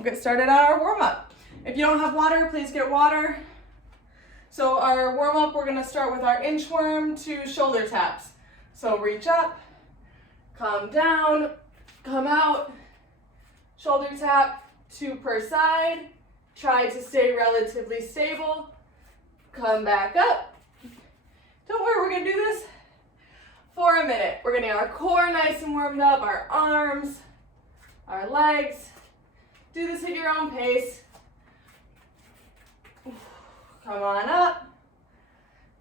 we'll get started on our warm-up. If you don't have water, please get water. So our warm-up, we're gonna start with our inchworm to shoulder taps. So reach up, come down, come out, shoulder tap, 2 per side. Try to stay relatively stable. Come back up. Don't worry, we're gonna do this for a minute. We're gonna get our core nice and warmed up, our arms, our legs. Do this at your own pace. Come on up.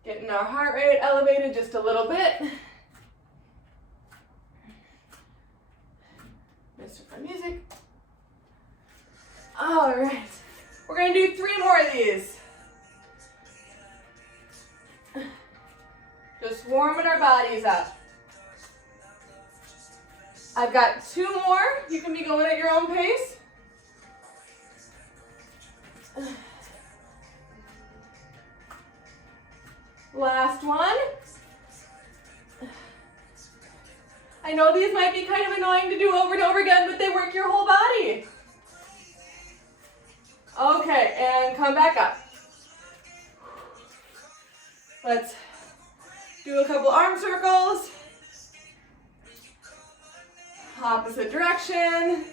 Getting our heart rate elevated just a little bit. Mr. My music. All right. We're gonna do 3 more of these. Just warming our bodies up. I've got 2 more. You can be going at your own pace. Last one. I know these might be kind of annoying to do over and over again, but they work your whole body. Okay, and come back up. Let's do a couple arm circles. Opposite direction.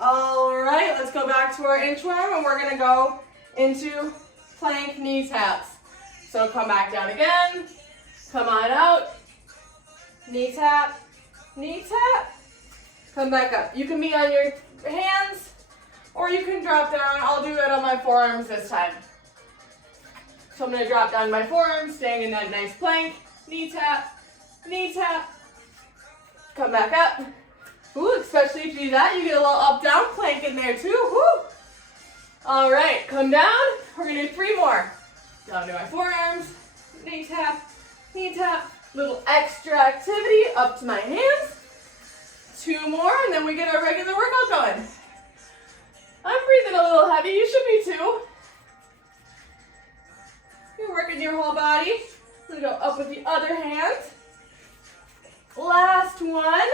All right, let's go back to our inchworm, and we're gonna go into plank knee taps. So come back down again, come on out, knee tap, come back up. You can be on your hands, or you can drop down. I'll do it on my forearms this time. So I'm gonna drop down my forearms, staying in that nice plank, knee tap, come back up. Ooh, especially if you do that, you get a little up-down plank in there too. Woo! All right, come down. We're gonna do 3 more. Down to my forearms, knee tap, little extra activity up to my hands. 2 more, and then we get our regular workout going. I'm breathing a little heavy, you should be too. You're working your whole body. I'm gonna go up with the other hand. Last one.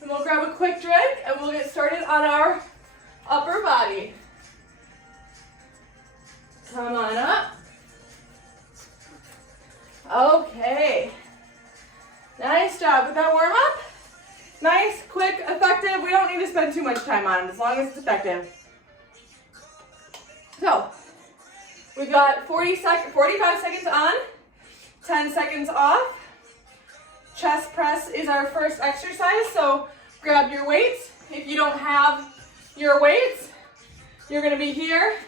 And we'll grab a quick drink, and we'll get started on our upper body. Come on up. Okay. Nice job with that warm-up. Nice, quick, effective. We don't need to spend too much time on it as long as it's effective. So, we've got 45 seconds on, 10 seconds off. Chest press is our first exercise, so grab your weights. If you don't have your weights, you're gonna be here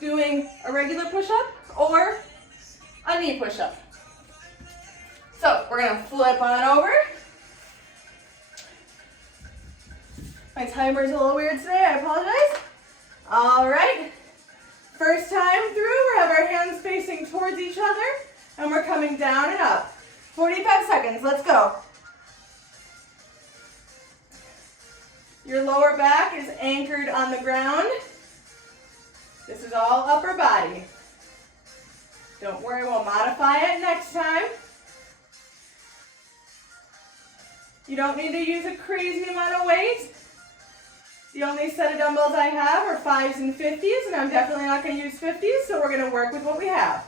doing a regular push-up or a knee push-up. So we're gonna flip on over. My timer's a little weird today, I apologize. All right, first time through, we have our hands facing towards each other, and we're coming down and up. 45 seconds, let's go. Your lower back is anchored on the ground. This is all upper body. Don't worry, we'll modify it next time. You don't need to use a crazy amount of weight. The only set of dumbbells I have are 5s and 50s, and I'm definitely not going to use 50s, so we're going to work with what we have.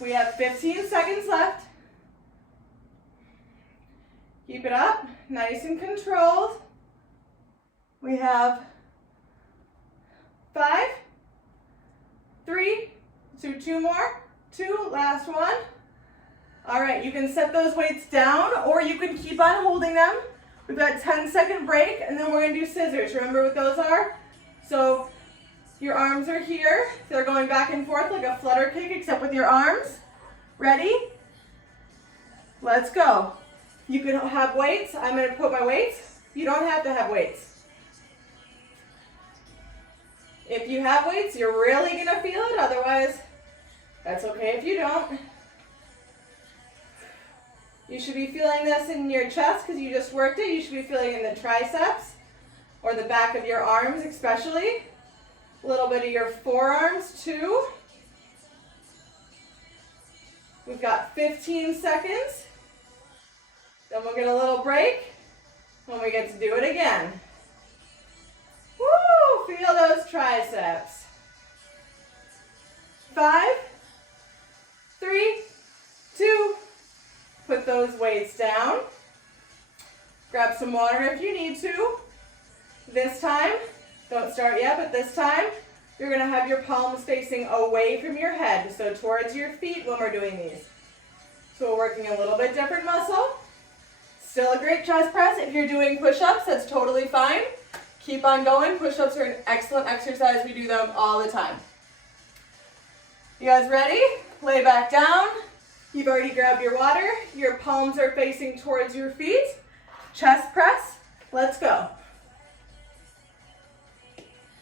We have 15 seconds left. Keep it up, nice and controlled. We have 5, 3, so 2 more, 2, last one. All right, you can set those weights down, or you can keep on holding them. We've got a 10-second break, and then we're gonna do scissors. Remember what those are? So your arms are here. They're going back and forth like a flutter kick, except with your arms. Ready? Let's go. You can have weights. I'm gonna put my weights. You don't have to have weights. If you have weights, you're really gonna feel it. Otherwise, that's okay if you don't. You should be feeling this in your chest because you just worked it. You should be feeling it in the triceps or the back of your arms especially. A little bit of your forearms too. We've got 15 seconds. Then we'll get a little break. when we get to do it again. Woo! Feel those triceps. 5, 3, 2, put those weights down. Grab some water if you need to. This time, don't start yet, but this time, you're gonna have your palms facing away from your head, so towards your feet when we're doing these. So we're working a little bit different muscle. Still a great chest press. If you're doing push-ups, that's totally fine. Keep on going. Push-ups are an excellent exercise. We do them all the time. You guys ready? Lay back down. You've already grabbed your water. Your palms are facing towards your feet. Chest press. Let's go.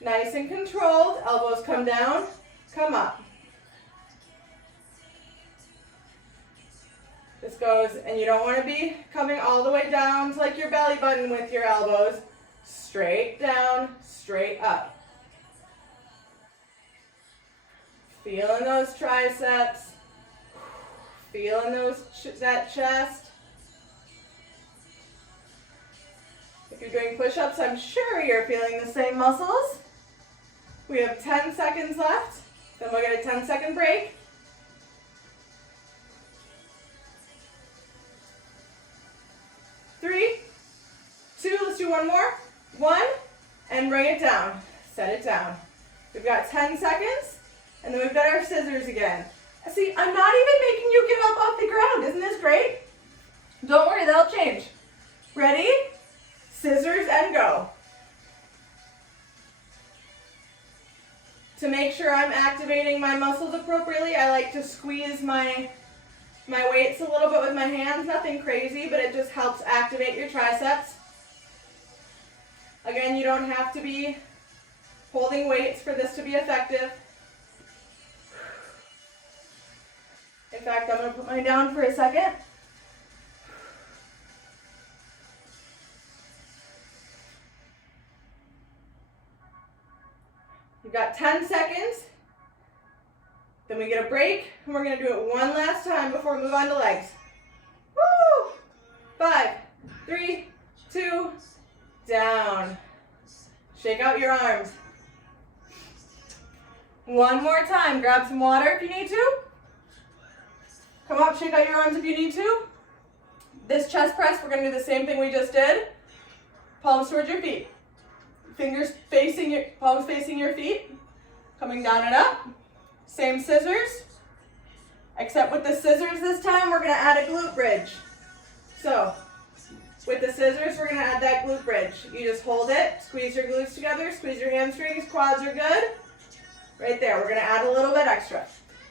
Nice and controlled. Elbows come down, come up. This goes, and you don't want to be coming all the way down to like your belly button with your elbows. Straight down, straight up. Feeling those triceps. Feeling that chest. If you're doing push-ups, I'm sure you're feeling the same muscles. We have 10 seconds left. Then we'll get a 10-second break. 3, 2, let's do one more. 1, and bring it down. Set it down. We've got 10 seconds, and then we've got our scissors again. See, I'm not even making you get up off the ground. Isn't this great? Don't worry, that'll change. Ready? Scissors and go. To make sure I'm activating my muscles appropriately, I like to squeeze my weights a little bit with my hands. Nothing crazy, but it just helps activate your triceps. Again, you don't have to be holding weights for this to be effective. In fact, I'm going to put mine down for a second. We've got 10 seconds. Then we get a break, and we're going to do it one last time before we move on to legs. Woo! 5, 3, 2, down. Shake out your arms. One more time. Grab some water if you need to. Come up, shake out your arms if you need to. This chest press, we're going to do the same thing we just did. Palms towards your feet. Fingers facing your, palms facing your feet. Coming down and up. Same scissors. Except with the scissors this time, we're going to add a glute bridge. So, with the scissors, we're going to add that glute bridge. You just hold it, squeeze your glutes together, squeeze your hamstrings, quads are good. Right there, we're going to add a little bit extra.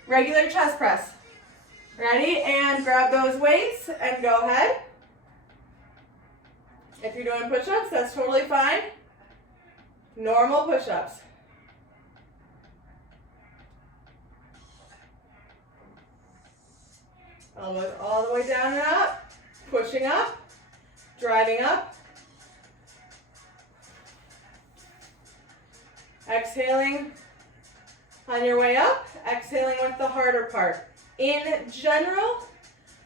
Regular chest press. Ready? And grab those weights and go ahead. If you're doing push-ups, that's totally fine. Normal push-ups. Elbows all the way down and up. Pushing up. Driving up. Exhaling on your way up. Exhaling with the harder part. In general,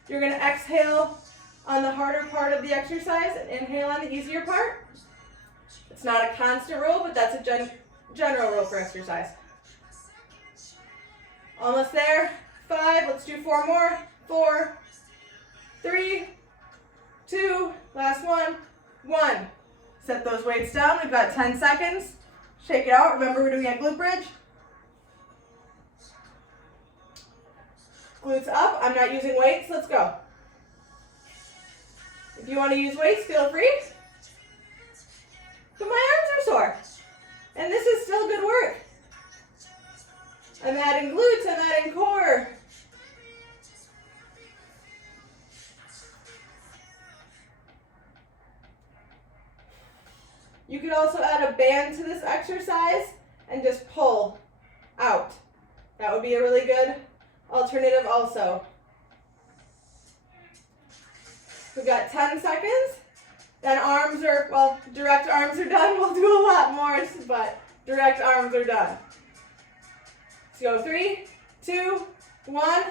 you're going to exhale on the harder part of the exercise and inhale on the easier part. It's not a constant rule, but that's a general rule for exercise. Almost there. 5, let's do 4 more. 4, 3, 2, last one, 1. Set those weights down. We've got 10 seconds. Shake it out. Remember, we're doing a glute bridge. Glutes up. I'm not using weights. Let's go. If you want to use weights, feel free. But my arms are sore. And this is still good work. I'm adding glutes. I'm adding core. You could also add a band to this exercise and just pull out. That would be a really good alternative also. We've got 10 seconds. Then arms are, well, direct arms are done. We'll do a lot more, but direct arms are done. Let's go 3, 2, 1.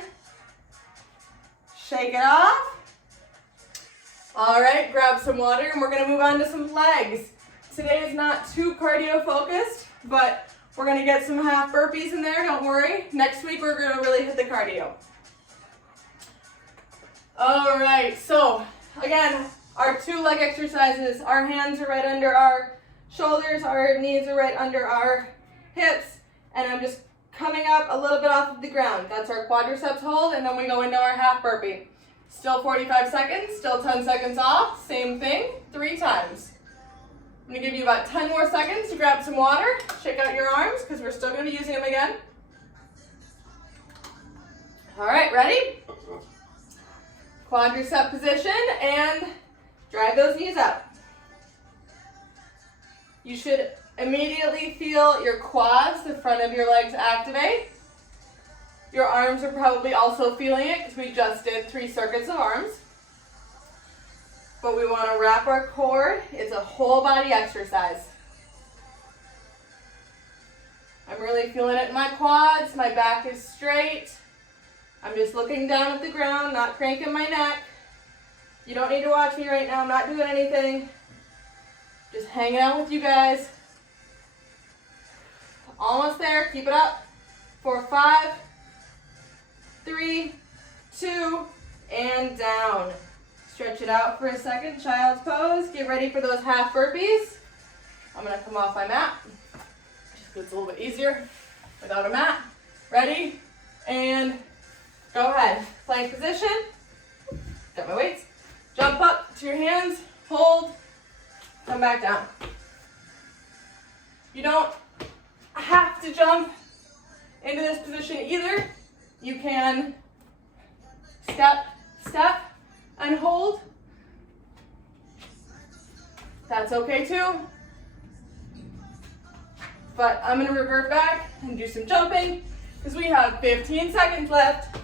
Shake it off. All right, grab some water and we're gonna move on to some legs. Today is not too cardio focused, but we're gonna get some half burpees in there, don't worry. Next week we're gonna really hit the cardio. All right, so again, our 2 leg exercises. Our hands are right under our shoulders, our knees are right under our hips, and I'm just coming up a little bit off of the ground. That's our quadriceps hold, and then we go into our half burpee. Still 45 seconds, still 10 seconds off, same thing, 3 times. I'm gonna give you about 10 more seconds to grab some water, shake out your arms, because we're still gonna be using them again. All right, ready? Quadricep position, and drive those knees up. You should immediately feel your quads, the front of your legs, activate. Your arms are probably also feeling it because we just did 3 circuits of arms. But we want to wrap our core. It's a whole body exercise. I'm really feeling it in my quads. My back is straight. I'm just looking down at the ground, not cranking my neck. You don't need to watch me right now. I'm not doing anything. Just hanging out with you guys. Almost there. Keep it up. 4, 5, 3, 2, and down. Stretch it out for a second. Child's pose. Get ready for those half burpees. I'm going to come off my mat. Just 'cause it's a little bit easier without a mat. Ready? And go ahead. Plank position. Got my weights. Jump up to your hands. Hold. Come back down. You don't have to jump into this position either. You can step, and hold. That's okay too. But I'm gonna revert back and do some jumping because we have 15 seconds left.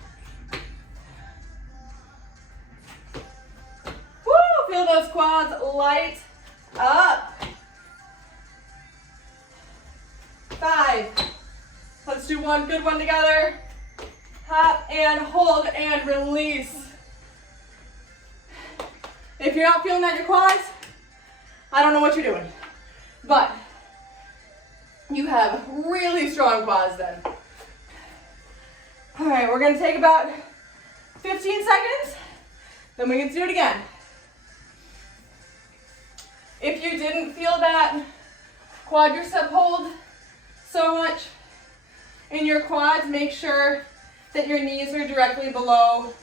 Woo! Feel those quads light up. 5. Let's do one good one together. Hop and hold and release. If you're not feeling that in your quads, I don't know what you're doing. But you have really strong quads then. All right, we're gonna take about 15 seconds, then we can do it again. If you didn't feel that quadricep hold so much in your quads, make sure that your knees are directly below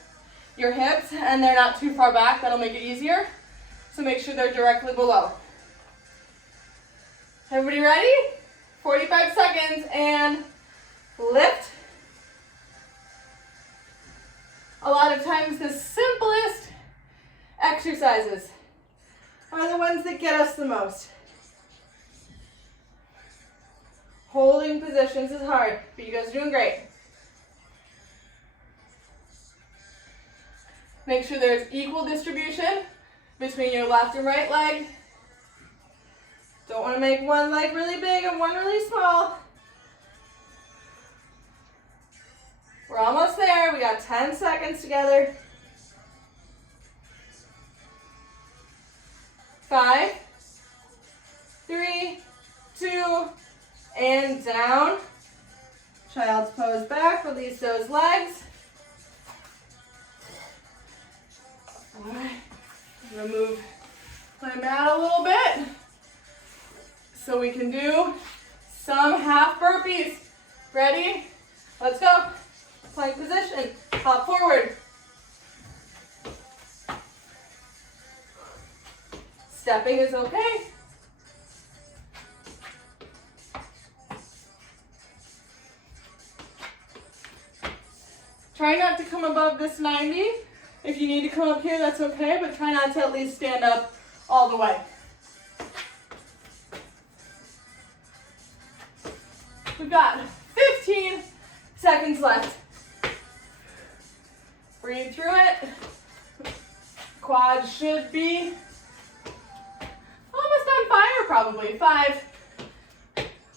your hips and they're not too far back. That'll make it easier. So make sure they're directly below. Everybody ready? 45 seconds and lift. A lot of times the simplest exercises are the ones that get us the most. Holding positions is hard, but you guys are doing great. Make sure there's equal distribution between your left and right leg. Don't want to make one leg really big and one really small. We're almost there. We got 10 seconds together. 5, 3, 2, and down. Child's pose back. Release those legs. All right. I'm going to move my mat a little bit so we can do some half burpees. Ready? Let's go. Plank position. Hop forward. Stepping is okay. Try not to come above this 90. If you need to come up here, that's okay, but try not to at least stand up all the way. We've got 15 seconds left. Breathe through it. Quads should be almost on fire, probably. 5.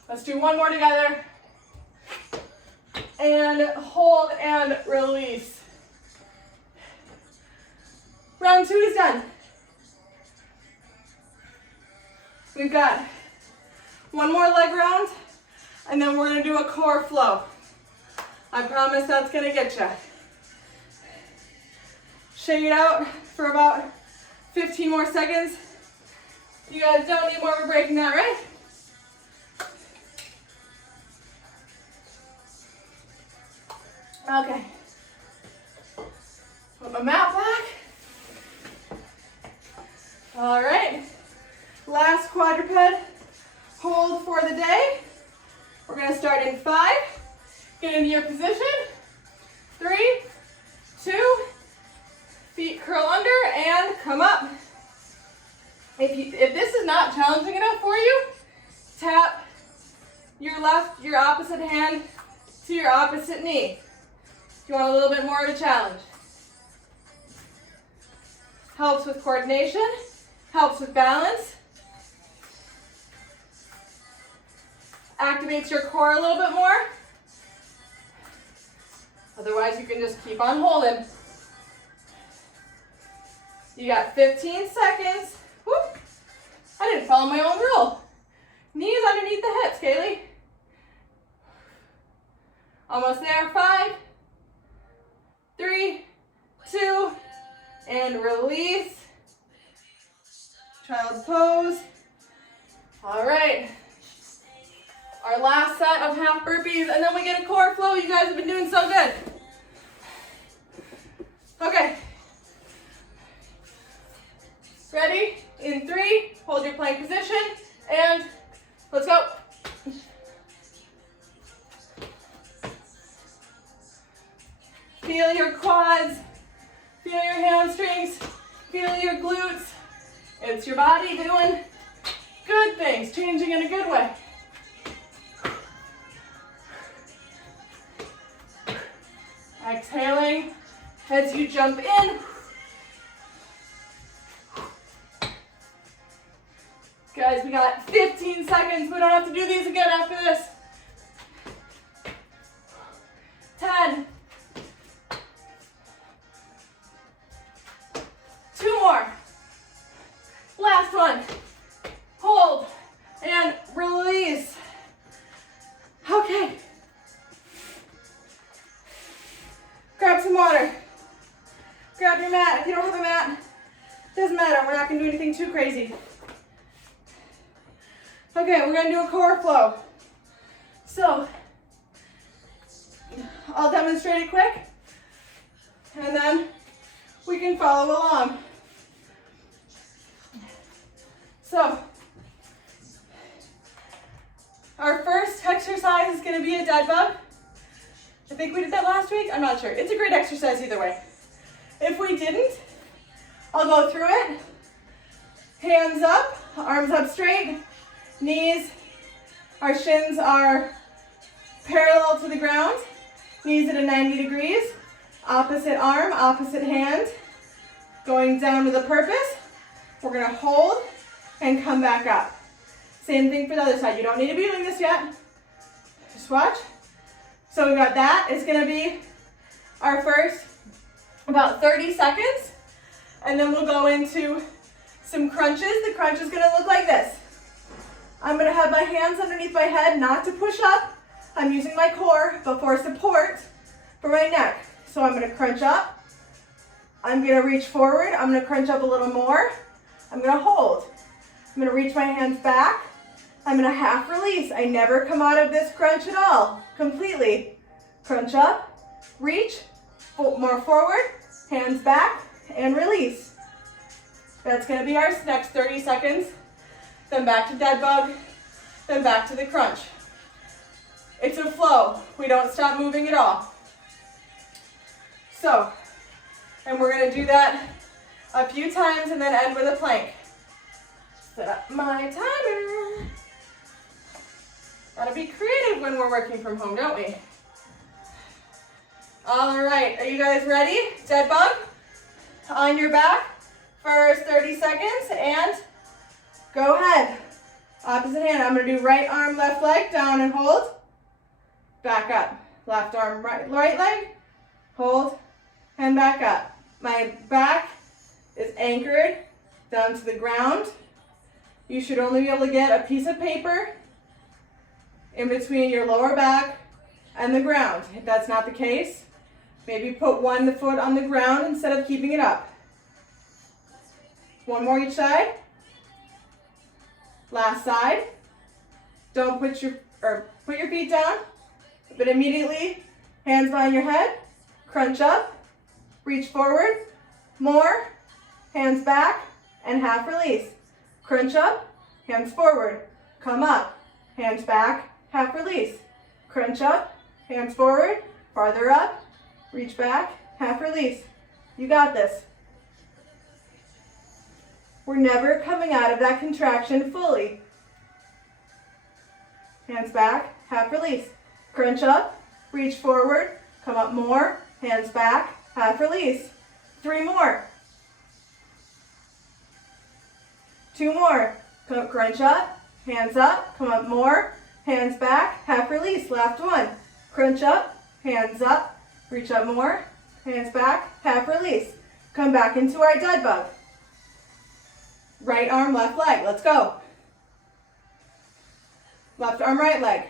Let's do one more together. And hold and release. Round 2 is done. We've got one more leg round, and then we're gonna do a core flow. I promise that's gonna get you. Shake it out for about 15 more seconds. You guys don't need more of a break than that, right? Okay. Put my mat back. All right. Last quadruped hold for the day. We're going to start in 5. Get into your position. 3, 2, feet curl under and come up. If this is not challenging enough for you, tap your opposite hand to your opposite knee. If you want a little bit more of a challenge. Helps with coordination, helps with balance, activates your core a little bit more. Otherwise, you can just keep on holding. You got 15 seconds. Whoop. I didn't follow my own rule. Knees underneath the hips, Kaylee. Almost there. 5, 3, 2, and release. Child's pose. All right. Our last set of half burpees, and then we get a core flow. You guys have been doing so good. Okay. Ready? In 3, hold your plank position, and let's go. Feel your quads, feel your hamstrings, feel your glutes. It's your body doing good things, changing in a good way. Exhaling as you jump in. Guys, we got 15 seconds. We don't have to do these again after this. 10. 2 more. Last one. Hold and release. Okay. Grab some water. Grab your mat. If you don't have a mat, doesn't matter. We're not going to do anything too crazy. Okay, we're going to do a core flow. So, I'll demonstrate it quick, and then we can follow along. So, our first exercise is going to be a dead bug. I think we did that last week. I'm not sure. It's a great exercise either way. If we didn't, I'll go through it. Hands up, arms up straight, knees, our shins are parallel to the ground, knees at a 90 degrees, opposite arm, opposite hand, going down to the purpose. We're gonna hold and come back up. Same thing for the other side. You don't need to be doing this yet. Just watch. So we got that. It's gonna be our first about 30 seconds. And then we'll go into some crunches. The crunch is gonna look like this. I'm gonna have my hands underneath my head, not to push up. I'm using my core, but for support for my neck. So I'm gonna crunch up. I'm gonna reach forward. I'm gonna crunch up a little more. I'm gonna hold. I'm gonna reach my hands back. I'm gonna half release. I never come out of this crunch at all, completely. Crunch up, reach, more forward, hands back, and release. That's gonna be our next 30 seconds. Then back to dead bug, then back to the crunch. It's a flow. We don't stop moving at all. So, and we're gonna do that a few times and then end with a plank. Set up my timer. Gotta be creative when we're working from home, don't we? All right, are you guys ready? Dead bug, on your back, first 30 seconds, and go ahead. Opposite hand, I'm gonna do right arm, left leg, down and hold. Back up. Left arm, right leg, hold, and back up. My back is anchored down to the ground. You should only be able to get a piece of paper in between your lower back and the ground. If that's not the case, maybe put one foot on the ground instead of keeping it up. One more each side. Last side. Don't put your feet down, but immediately hands behind your head, crunch up, reach forward, more, hands back, and half release. Crunch up, hands forward, come up, hands back, half release. Crunch up, hands forward, farther up, reach back, half release. You got this. We're never coming out of that contraction fully. Hands back, half release. Crunch up, reach forward, come up more, hands back, half release. 3 more. 2 more. Crunch up, hands up, come up more, hands back, half release. Last one. Crunch up, hands up, reach up more, hands back, half release. Come back into our dead bug. Right arm, left leg. Let's go. Left arm, right leg.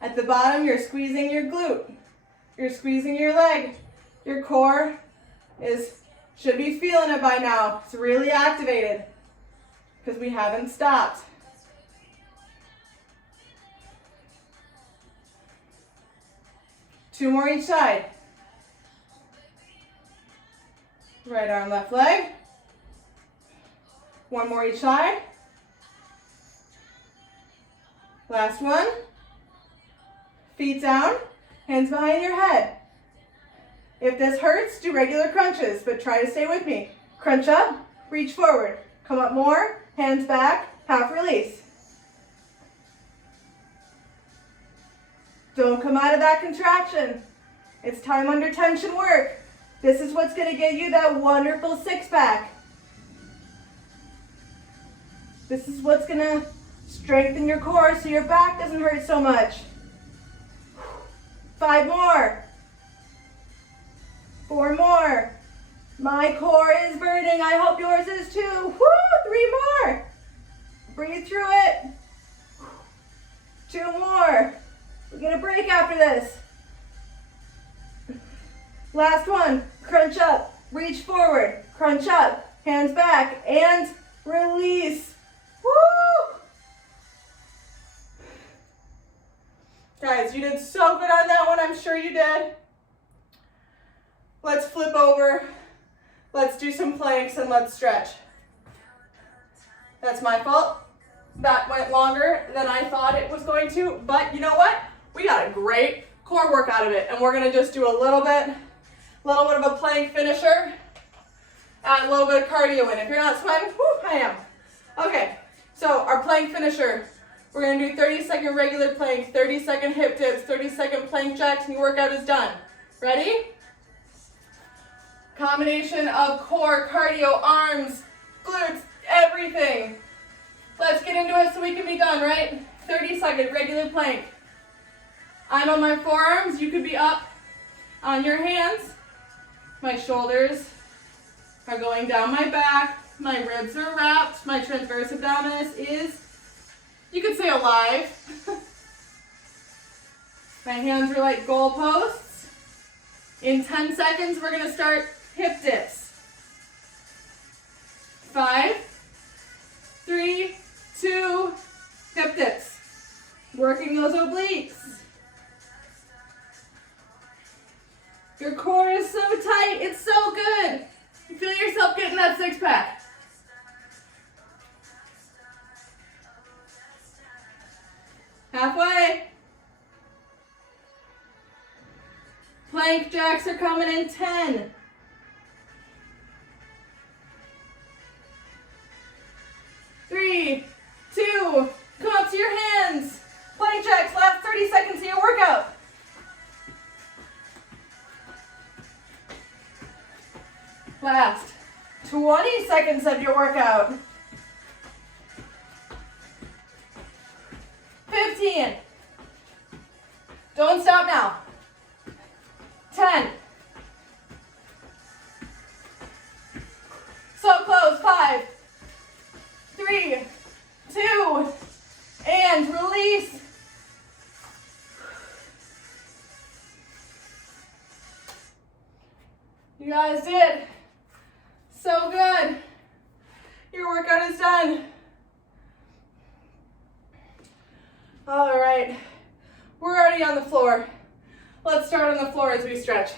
At the bottom, you're squeezing your glute. You're squeezing your leg. Your core should be feeling it by now. It's really activated because we haven't stopped. Two more each side. Right arm, left leg. One more each side. Last one. Feet down, hands behind your head. If this hurts, do regular crunches, but try to stay with me. Crunch up, reach forward. Come up more, hands back, half release. Don't come out of that contraction. It's time under tension work. This is what's going to get you that wonderful six-pack. This is what's going to strengthen your core so your back doesn't hurt so much. 5 more. 4 more. My core is burning. I hope yours is too. Woo! 3 more. Breathe through it. 2 more. We're going to break after this. Last one. Crunch up. Reach forward. Crunch up. Hands back. And release. Woo! Guys, you did so good on that one. I'm sure you did. Let's flip over. Let's do some planks and let's stretch. That's my fault. That went longer than I thought it was going to, but you know what? We got a great core work out of it, and we're gonna just do a little bit of a plank finisher, add a little bit of cardio in. If you're not sweating, I am. Okay, so our plank finisher, we're gonna do 30-second regular plank, 30-second hip dips, 30-second plank jacks, and your workout is done. Ready? Combination of core, cardio, arms, glutes, everything. Let's get into it so we can be done, right? 30-second regular plank. I'm on my forearms. You could be up on your hands. My shoulders are going down my back. My ribs are wrapped. My transverse abdominis is, you could say, alive. My hands are like goalposts. In 10 seconds, we're going to start hip dips. 5, 3, 2, hip dips. Working those obliques. Your core is so tight, it's so good. You feel yourself getting that six-pack. Halfway. Plank jacks are coming in 10. 3, 2, come up to your hands. Plank jacks, last 30 seconds of your workout. Last 20 seconds of your workout. 15. Don't stop now. 10. So close. 5, workout is done. All right, we're already on the floor. Let's start on the floor as we stretch.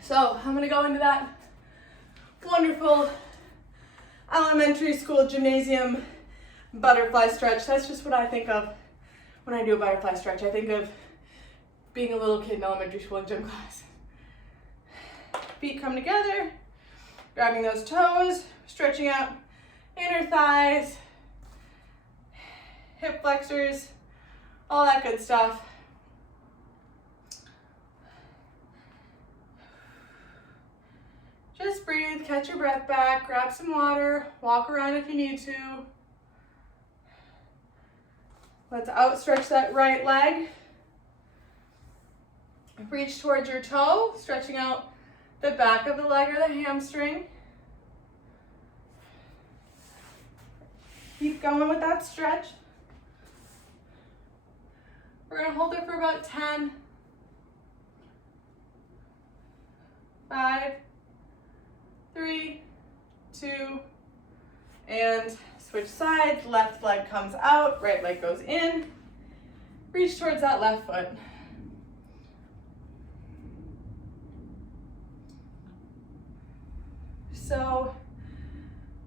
So I'm gonna go into that wonderful elementary school gymnasium butterfly stretch. That's just what I think of when I do a butterfly stretch. I think of being a little kid in elementary school in gym class. Feet come together, grabbing those toes, stretching out inner thighs, hip flexors, all that good stuff. Just breathe, catch your breath back, grab some water, walk around if you need to. Let's outstretch that right leg. Reach towards your toe, stretching out the back of the leg or the hamstring. Keep going with that stretch. We're going to hold it for about 10, 5, 3, 2, and switch sides. Left leg comes out, right leg goes in. Reach towards that left foot. So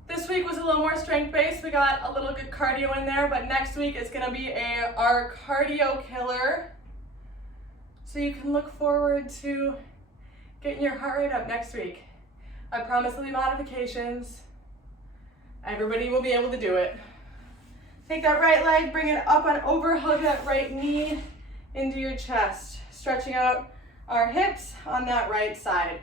this week was a little more strength-based. We got a little good cardio in there, but next week it's gonna be our cardio killer. So you can look forward to getting your heart rate up next week. I promise there'll be modifications. Everybody will be able to do it. Take that right leg, bring it up and over, hug that right knee into your chest, stretching out our hips on that right side.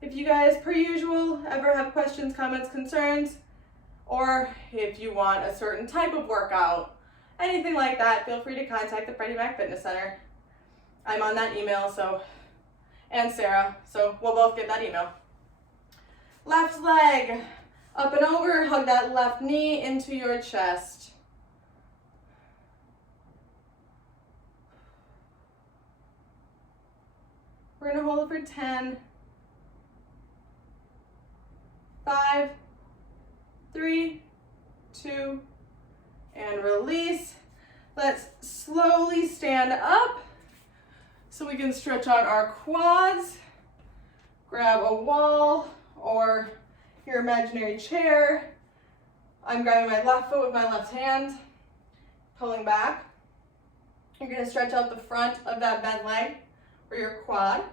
If you guys, per usual, ever have questions, comments, concerns, or if you want a certain type of workout, anything like that, feel free to contact the Freddie Mac Fitness Center. I'm on that email, and Sarah, so we'll both get that email. Left leg, up and over, hug that left knee into your chest. We're gonna hold it for 10, 5, 3, 2, and release. Let's slowly stand up so we can stretch out our quads. Grab a wall or your imaginary chair. I'm grabbing my left foot with my left hand, pulling back. You're gonna stretch out the front of that bent leg or your quad.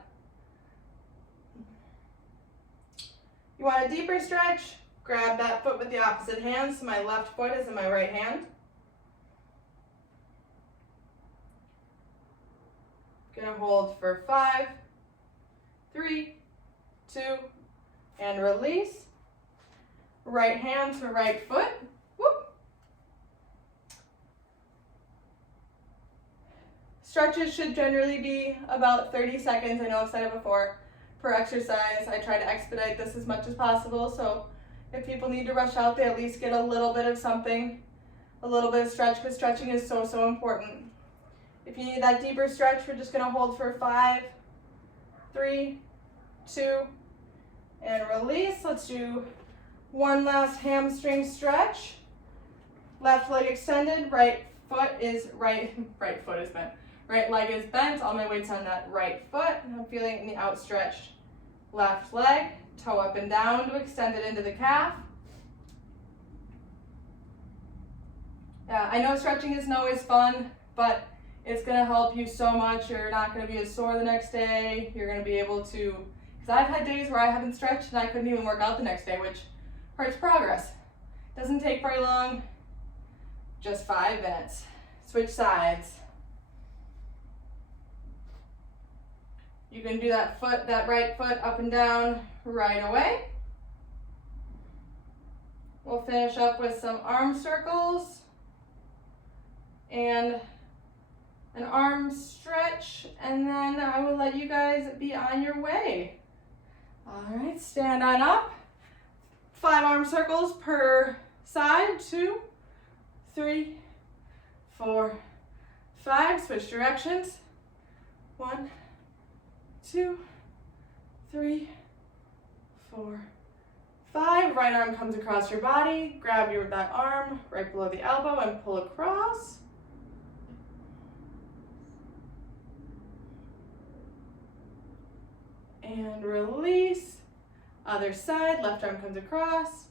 You want a deeper stretch? Grab that foot with the opposite hand, so my left foot is in my right hand. Gonna hold for 5, 3, 2, and release. Right hand to right foot. Whoop. Stretches should generally be about 30 seconds. I know I've said it before. Per exercise, I try to expedite this as much as possible, so if people need to rush out, they at least get a little bit of something, a little bit of stretch, because stretching is so, so important. If you need that deeper stretch, we're just gonna hold for 5, 3, 2, and release. Let's do one last hamstring stretch. Left leg extended, right leg is bent. Right leg is bent, all my weight's on that right foot. I'm feeling the outstretched left leg, toe up and down to extend it into the calf. I know stretching isn't always fun, but it's gonna help you so much. You're not gonna be as sore the next day. You're gonna be able to, because I've had days where I haven't stretched and I couldn't even work out the next day, which hurts progress. Doesn't take very long, just 5 minutes. Switch sides. You can do that right foot up and down right away. We'll finish up with some arm circles and an arm stretch, and then I will let you guys be on your way. All right, stand on up. 5 arm circles per side. 2, 3, 4, 5. Switch directions. 1, 2, 3, 4, 5. Right arm comes across your body. Grab that arm right below the elbow and pull across. And release. Other side, left arm comes across.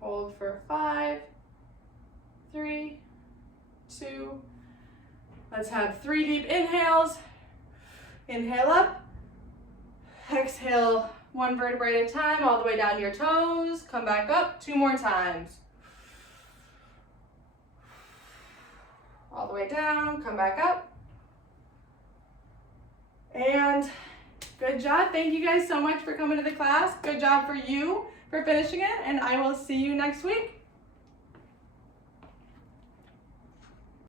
Hold for 5, 3, 2. Let's have 3 deep inhales. Inhale up. Exhale 1 vertebrae at a time, all the way down to your toes. Come back up 2 more times. All the way down, come back up. And good job. Thank you guys so much for coming to the class. Good job for you for finishing it, and I will see you next week.